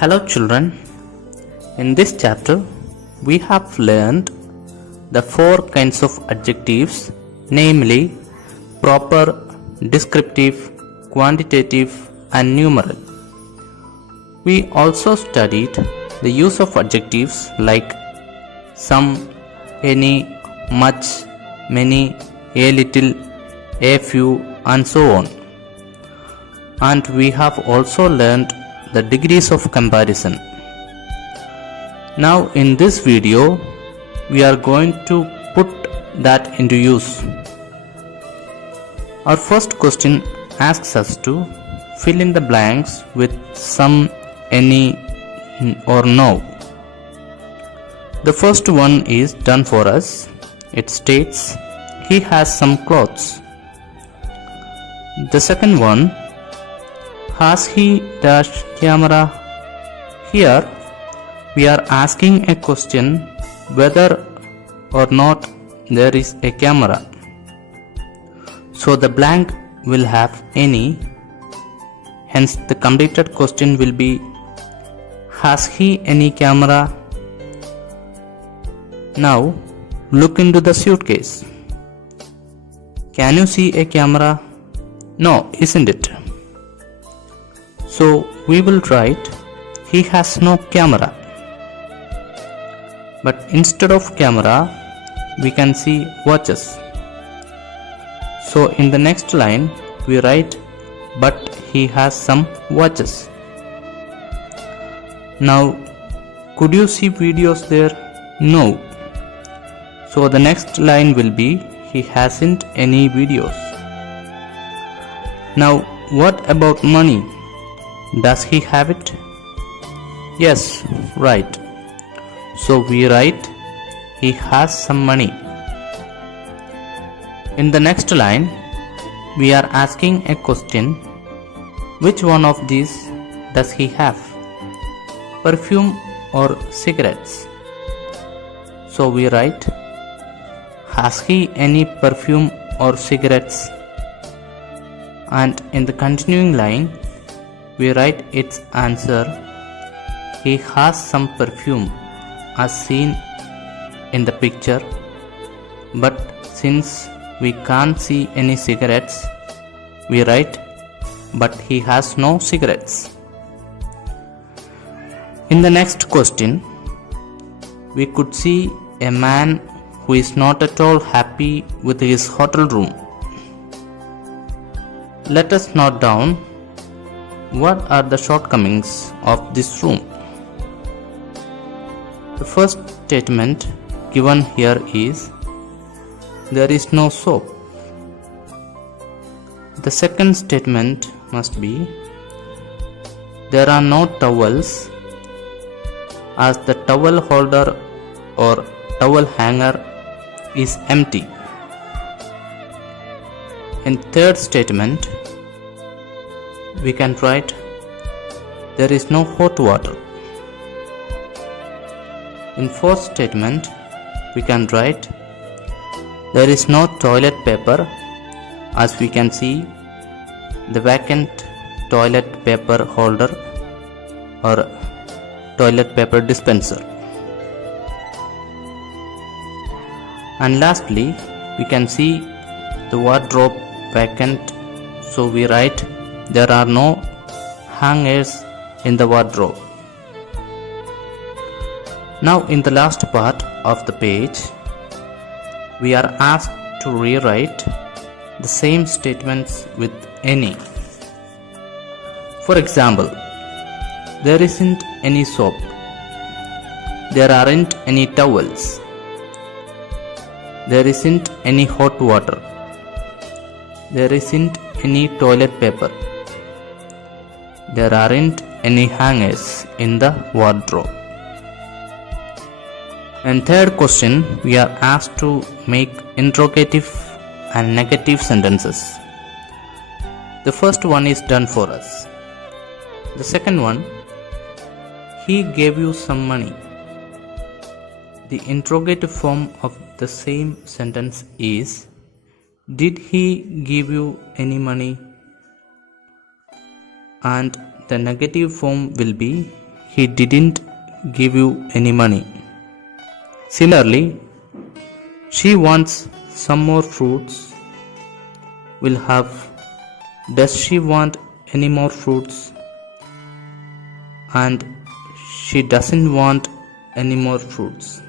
Hello children, in this chapter we have learned the four kinds of adjectives, namely proper, descriptive, quantitative and numeral. We also studied the use of adjectives like some, any, much, many, a little, a few and so on. And we have also learned the degrees of comparison. Now in this video we are going to put that into use. Our first question asks us to fill in the blanks with some, any or no. The first one is done for us. It states he has some clothes. The second one, has he dash camera? Here we are asking a question whether or not there is a camera. So the blank will have any, hence the completed question will be, has he any camera? Now look into the suitcase. Can you see a camera? No, isn't it? So we will write, he has no camera. But instead of camera, we can see watches. So in the next line, we write, but he has some watches. Now, could you see videos there? No. So the next line will be, he hasn't any videos. Now, what about money? Does he have it? Yes, right. So we write, he has some money. In the next line, we are asking a question, which one of these does he have? Perfume or cigarettes? So we write, has he any perfume or cigarettes? And in the continuing line, we write its answer, he has some perfume as seen in the picture, but since we can't see any cigarettes, we write, but he has no cigarettes. In the next question, we could see a man who is not at all happy with his hotel room. Let us note down what are the shortcomings of this room. The first statement given here is, there is no soap. The second statement must be, there are no towels, as the towel holder or towel hanger is empty. In third statement, we can write, there is no hot water. In fourth statement, we can write, there is no toilet paper, as we can see the vacant toilet paper holder or toilet paper dispenser. And lastly, we can see the wardrobe vacant, so we write, there are no hangers in the wardrobe. Now in the last part of the page, we are asked to rewrite the same statements with any. For example, there isn't any soap. There aren't any towels. There isn't any hot water. There isn't any toilet paper. There aren't any hangers in the wardrobe. In third question, we are asked to make interrogative and negative sentences. The first one is done for us. The second one, he gave you some money. The interrogative form of the same sentence is, did he give you any money? And the negative form will be, he didn't give you any money. Similarly, she wants some more fruits will have, does she want any more fruits? And she doesn't want any more fruits.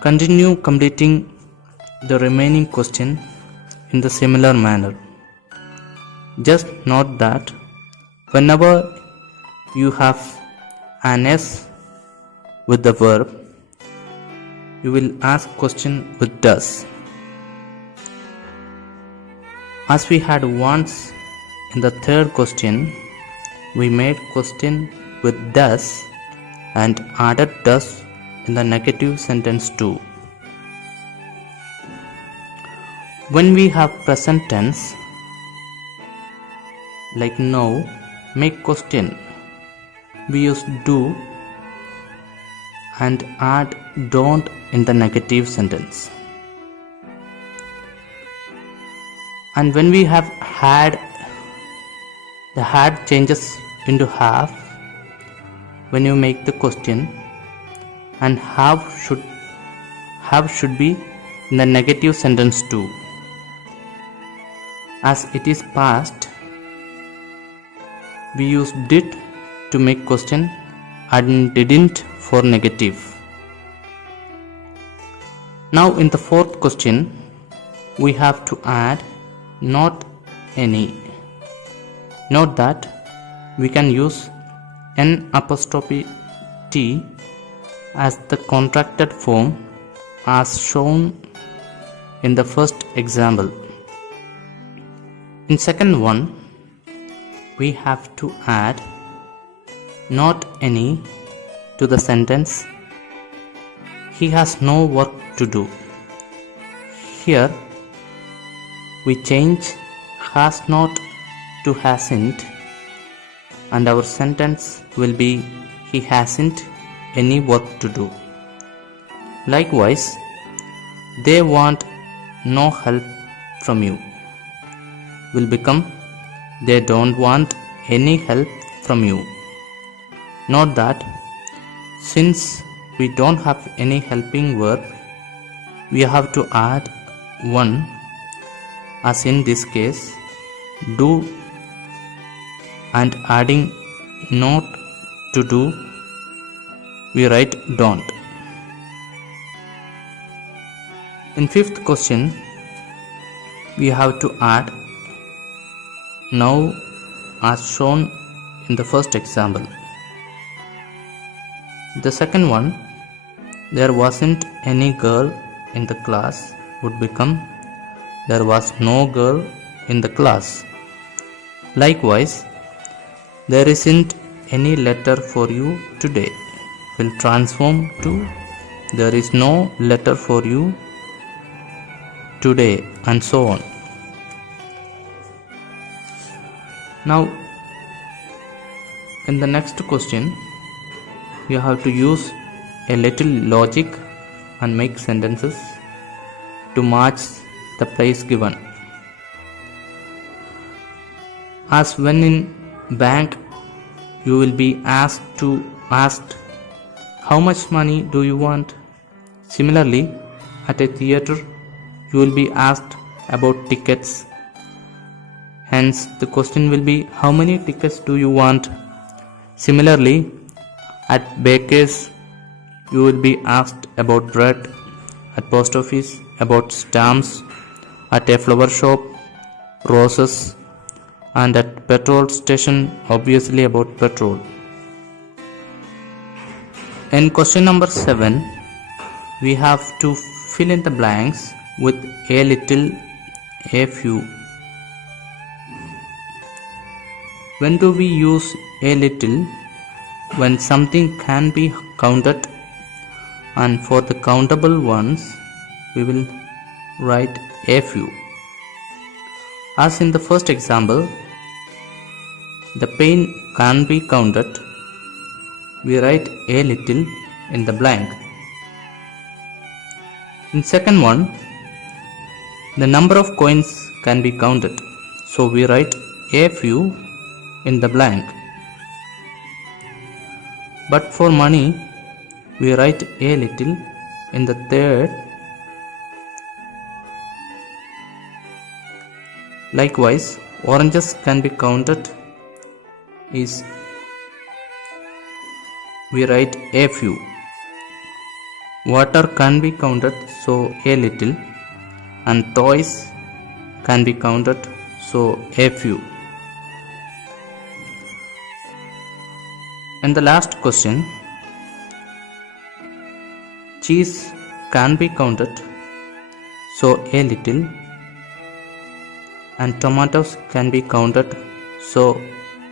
Continue completing the remaining question in the similar manner. Just note that whenever you have an S with the verb, you will ask question with does. As we had once in the third question, we made question with does and added does in the negative sentence too. When we have present tense like now, make question, we use do and add don't in the negative sentence. And when we have had, the had changes into have when you make the question, and have should be in the negative sentence too. As it is past, we use did to make question and didn't for negative. Now in the fourth question, we have to add not any. Note that we can use N'(T) as the contracted form as shown in the first example. In second one, we have to add not any to the sentence he has no work to do. Here we change has not to hasn't, and our sentence will be he hasn't any work to do. Likewise, they want no help from you will become they don't want any help from you. Note that since we don't have any helping verb, we have to add one, as in this case do, and adding not to do, we write don't. In fifth question, we have to add now as shown in the first example. The second one, there wasn't any girl in the class, would become there was no girl in the class. Likewise, there isn't any letter for you today will transform to there is no letter for you today, and so on. Now in the next question, you have to use a little logic and make sentences to match the place given. As when in bank you will be asked how much money do you want. Similarly, at a theater you will be asked about tickets. Hence the question will be how many tickets do you want. Similarly, at baker's you will be asked about bread, at post office about stamps, at a flower shop roses, and at petrol station obviously about petrol. In question number 7, we have to fill in the blanks with a little, a few. When do we use a little? When something can be counted, and for the countable ones we will write a few. As in the first example, the pain can be counted, we write a little in the blank. In second one, the number of coins can be counted, so we write a few in the blank. But for money, we write a little in the third. Likewise, oranges can be counted is we write a few. Water can be counted, so a little, and toys can be counted, so a few. And the last question, cheese can be counted, so a little, and tomatoes can be counted, so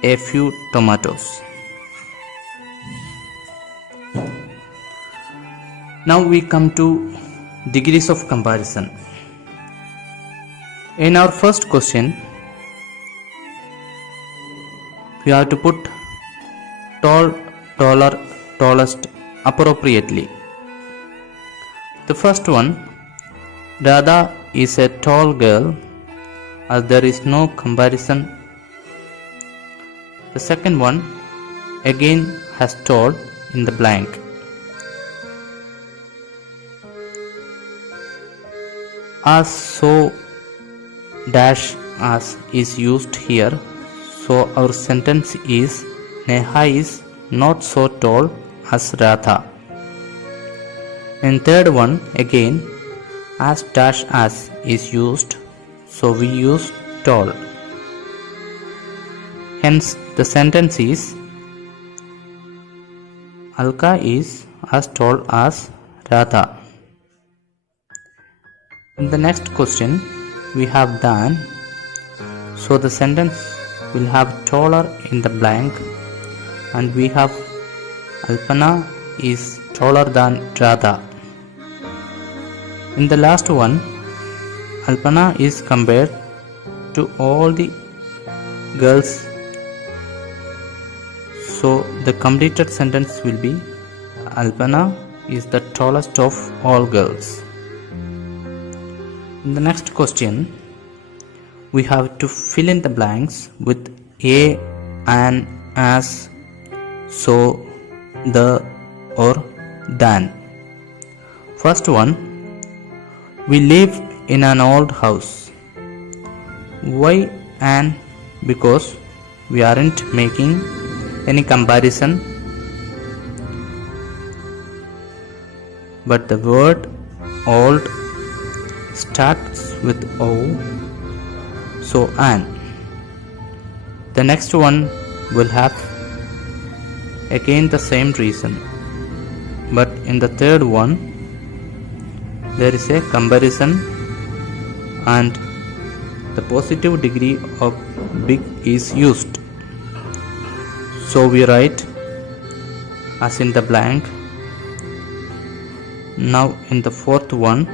a few tomatoes. Now we come to degrees of comparison. In our first question, we have to put tall, taller, tallest appropriately. The first one, Radha is a tall girl, as there is no comparison. The second one again has tall in the blank. As, so, dash, as is used here, so our sentence is Neha is not so tall as Radha. In third one again, as dash as is used, so we use tall. Hence the sentence is Alka is as tall as Radha. In the next question we have Dan, so the sentence will have taller in the blank, and we have Alpana is taller than Radha. In the last one, Alpana is compared to all the girls, so the completed sentence will be Alpana is the tallest of all girls. In the next question, we have to fill in the blanks with a, an, as, so, the, or than. First one, we live in an old house. Why an? Because we aren't making any comparison, but the word old starts with O, so an. The next one will have again the same reason, but in the third one there is a comparison, and the positive degree of big is used, so we write as in the blank. Now in the fourth one,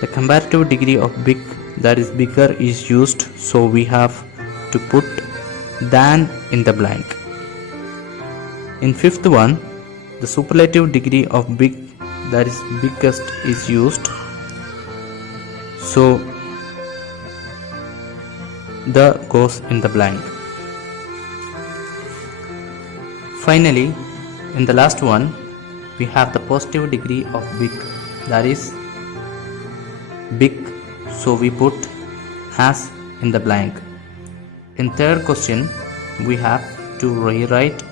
the comparative degree of big, that is bigger, is used, so we have to put than in the blank. In fifth one, the superlative degree of big, that is biggest, is used, so the goes in the blank. Finally, in the last one, we have the positive degree of big, that is big, so we put as in the blank. In third question, we have to rewrite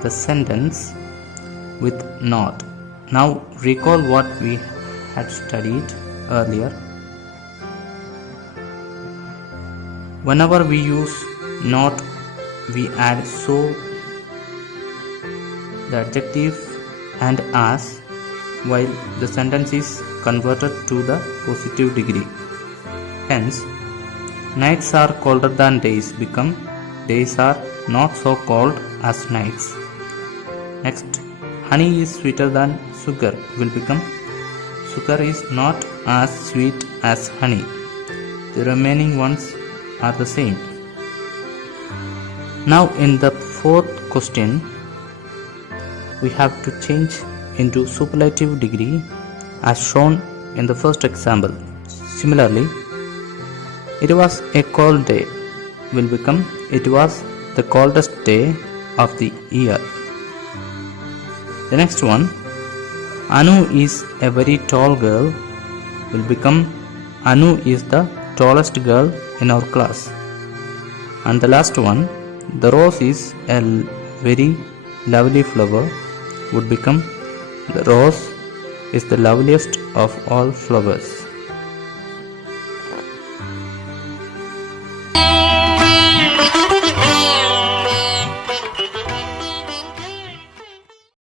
the sentence with not. Now recall what we had studied earlier. Whenever we use not, we add so, the adjective, and as, while the sentence is converted to the positive degree. Hence, nights are colder than days become days are not so cold as nights. Next, honey is sweeter than sugar will become sugar is not as sweet as honey. The remaining ones are the same. Now in the fourth question, we have to change into superlative degree as shown in the first example. Similarly, it was a cold day will become it was the coldest day of the year. The next one, Anu is a very tall girl, will become Anu is the tallest girl in our class. And the last one, the rose is a very lovely flower, would become the rose is the loveliest of all flowers.